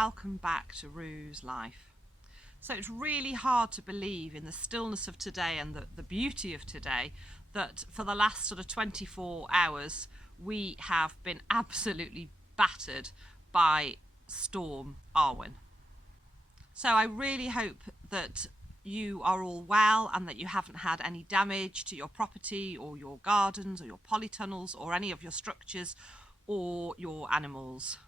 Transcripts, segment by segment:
welcome back to Rue's Life. So it's really hard to believe in the stillness of today and the beauty of today that for the last sort of 24 hours we have been absolutely battered by Storm Arwen. So I really hope that you are all well and that you haven't had any damage to your property or your gardens or your polytunnels or any of your structures or your animals.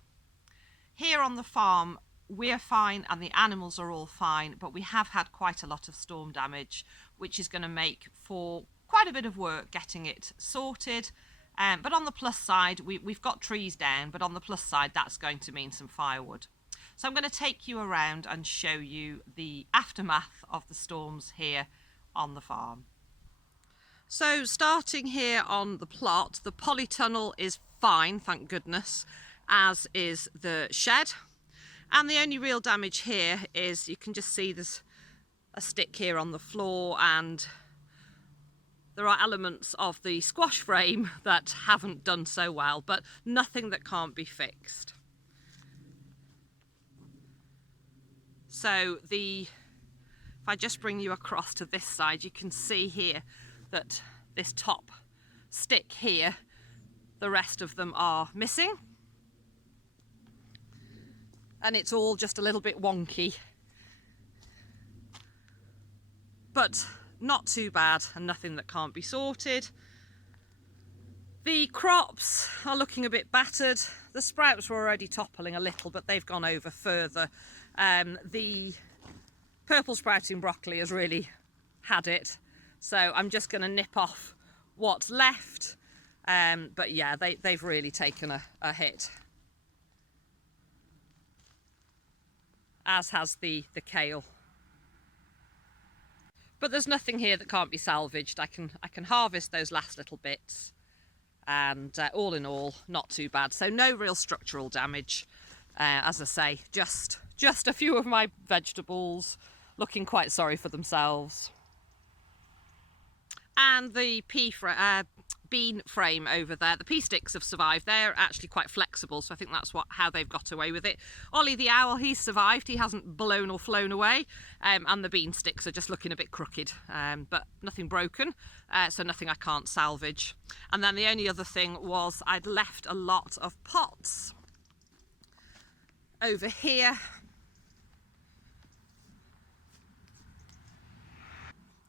Here on the farm we're fine and the animals are all fine, but we have had quite a lot of storm damage, which is going to make for quite a bit of work getting it sorted. But on the plus side, we've got trees down, but on the plus side that's going to mean some firewood. So I'm going to take you around and show you the aftermath of the storms here on the farm. So starting here on the plot, the polytunnel is fine, thank goodness, as is the shed. And the only real damage here is you can just see there's a stick here on the floor, and there are elements of the squash frame that haven't done so well, but nothing that can't be fixed. So if I just bring you across to this side, you can see here that this top stick here, the rest of them are missing. And it's all just a little bit wonky. But not too bad, and nothing that can't be sorted. The crops are looking a bit battered. The sprouts were already toppling a little, but they've gone over further. The purple sprouting broccoli has really had it. So I'm just going to nip off what's left. But yeah, they've really taken a hit. As has the kale. But there's nothing here that can't be salvaged. I can harvest those last little bits, and all in all, not too bad. So no real structural damage. As I say, just a few of my vegetables looking quite sorry for themselves. And the bean frame over there, the pea sticks have survived. They're actually quite flexible, so I think that's how they've got away with it. Ollie the owl, he's survived. He hasn't blown or flown away, and the bean sticks are just looking a bit crooked, but nothing broken, so nothing I can't salvage. And then the only other thing was I'd left a lot of pots over here.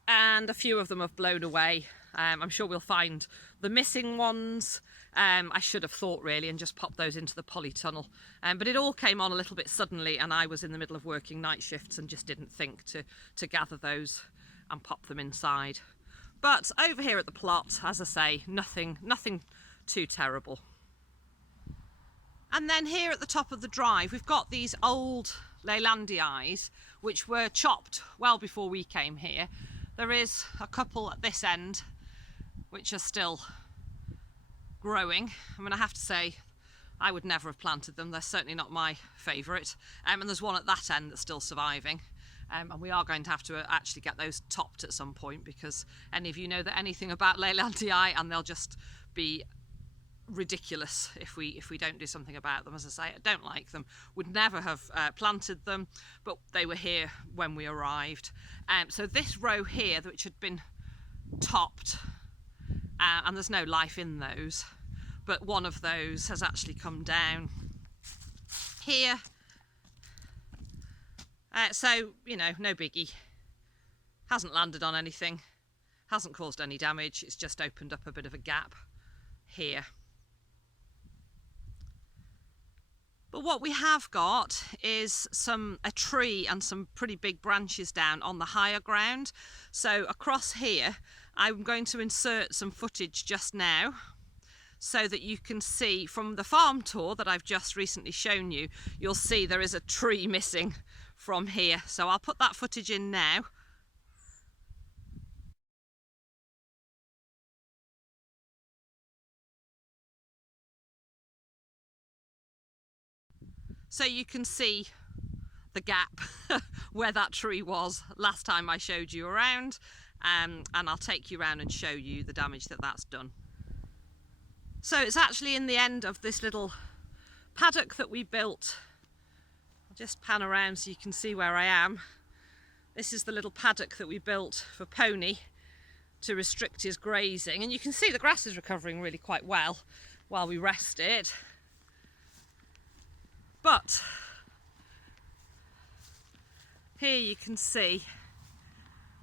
And a few of them have blown away. I'm sure we'll find the missing ones. I should have thought really and just popped those into the polytunnel. But it all came on a little bit suddenly, and I was in the middle of working night shifts and just didn't think to gather those and pop them inside. But over here at the plot, as I say, nothing too terrible. And then here at the top of the drive, we've got these old Leylandii, which were chopped well before we came here. There is a couple at this end which are still growing. I mean, I have to say, I would never have planted them. They're certainly not my favourite. And there's one at that end that's still surviving. And we are going to have to actually get those topped at some point, because any of you know that anything about Leylandii, and they'll just be ridiculous if we don't do something about them. As I say, I don't like them, would never have planted them, but they were here when we arrived. So this row here, which had been topped, and there's no life in those, but one of those has actually come down here. So, you know, no biggie. Hasn't landed on anything, hasn't caused any damage, it's just opened up a bit of a gap here. But what we have got is a tree and some pretty big branches down on the higher ground. So across here, I'm going to insert some footage just now so that you can see from the farm tour that I've just recently shown you, you'll see there is a tree missing from here. So I'll put that footage in now. So you can see the gap where that tree was last time I showed you around, and I'll take you around and show you the damage that's done. So it's actually in the end of this little paddock that we built I'll just pan around so you can see where I am. This is the little paddock that we built for Pony to restrict his grazing, and you can see the grass is recovering really quite well while we rest it. But here you can see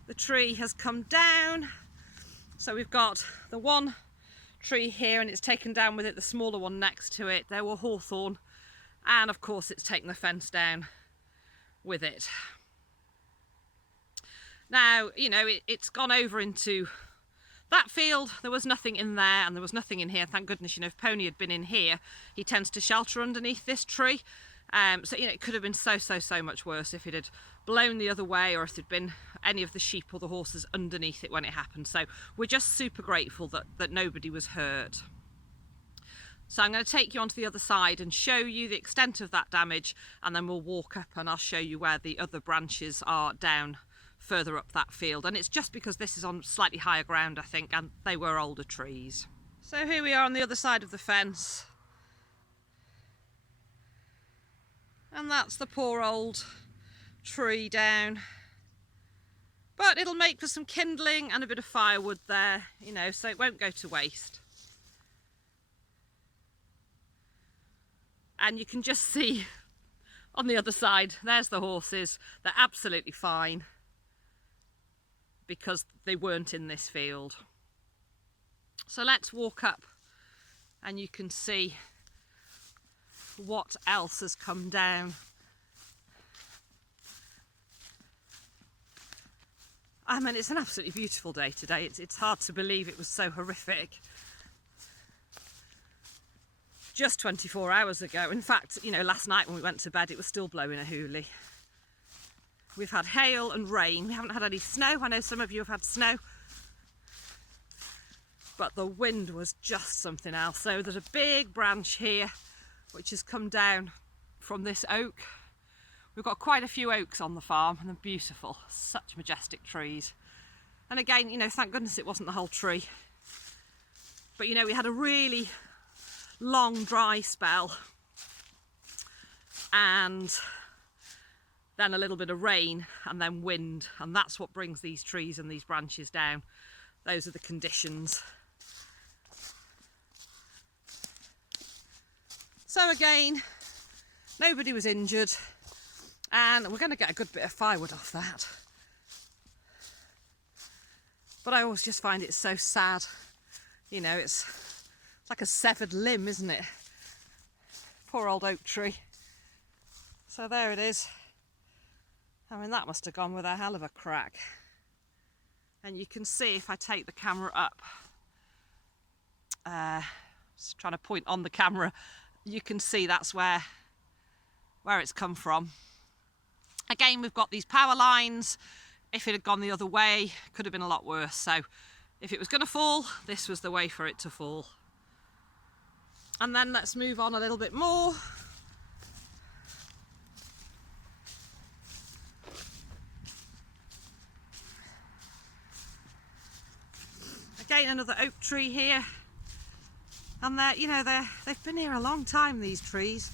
the tree has come down. So we've got the one tree here and it's taken down with it the smaller one next to it. There were hawthorn, and of course it's taken the fence down with it. Now, you know, it's gone over into that field. There was nothing in there and there was nothing in here. Thank goodness, you know, if Pony had been in here, he tends to shelter underneath this tree. So, you know, it could have been so much worse if it had blown the other way, or if there'd been any of the sheep or the horses underneath it when it happened. So we're just super grateful that nobody was hurt. So I'm going to take you onto the other side and show you the extent of that damage, and then we'll walk up and I'll show you where the other branches are down further up that field. And it's just because this is on slightly higher ground, I think, and they were older trees. So here we are on the other side of the fence. And that's the poor old tree down. But it'll make for some kindling and a bit of firewood there, you know, so it won't go to waste. And you can just see on the other side, there's the horses. They're absolutely fine because they weren't in this field. So let's walk up and you can see what else has come down. I mean, it's an absolutely beautiful day today. It's hard to believe it was so horrific just 24 hours ago. In fact, you know, last night when we went to bed, it was still blowing a hoolie. We've had hail and rain. We haven't had any snow. I know some of you have had snow, but the wind was just something else. So there's a big branch here which has come down from this oak. We've got quite a few oaks on the farm and they're beautiful, such majestic trees. And again, you know, thank goodness it wasn't the whole tree. But you know, we had a really long dry spell and then a little bit of rain and then wind, and that's what brings these trees and these branches down. Those are the conditions. So again, nobody was injured, and we're going to get a good bit of firewood off that. But I always just find it so sad. You know, it's like a severed limb, isn't it? Poor old oak tree. So there it is. I mean, that must have gone with a hell of a crack. And you can see if I take the camera up, just trying to point on the camera, you can see that's where it's come from. Again, we've got these power lines. If it had gone the other way, it could have been a lot worse. So if it was going to fall, this was the way for it to fall. And then let's move on a little bit more. Again, another oak tree here. And they're, you know, they've been here a long time, these trees.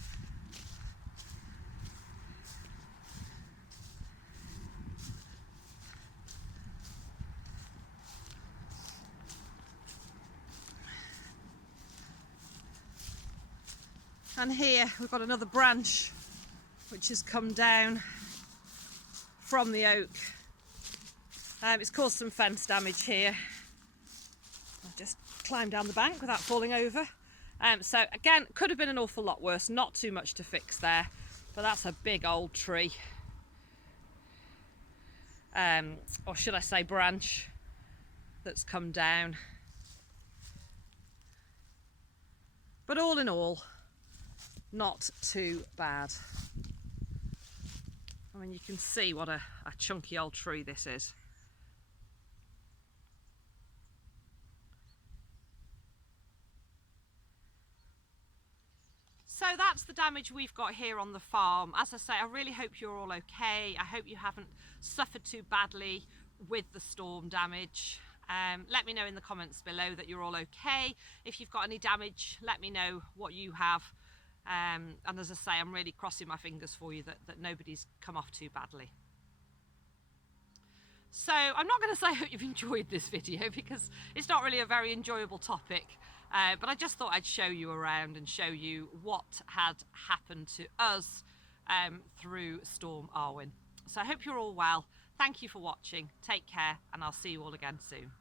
And here we've got another branch which has come down from the oak. It's caused some fence damage here. I'll just climb down the bank without falling over. So again, could have been an awful lot worse. Not too much to fix there, but that's a big old tree. Or should I say branch that's come down. But all in all, not too bad. I mean, you can see what a chunky old tree this is. So that's the damage we've got here on the farm. As I say, I really hope you're all okay. I hope you haven't suffered too badly with the storm damage. Let me know in the comments below that you're all okay. If you've got any damage, let me know what you have. And as I say, I'm really crossing my fingers for you that nobody's come off too badly. So I'm not going to say I hope you've enjoyed this video, because it's not really a very enjoyable topic, but I just thought I'd show you around and show you what had happened to us through Storm Arwen. So I hope you're all well. Thank you for watching. Take care, and I'll see you all again soon.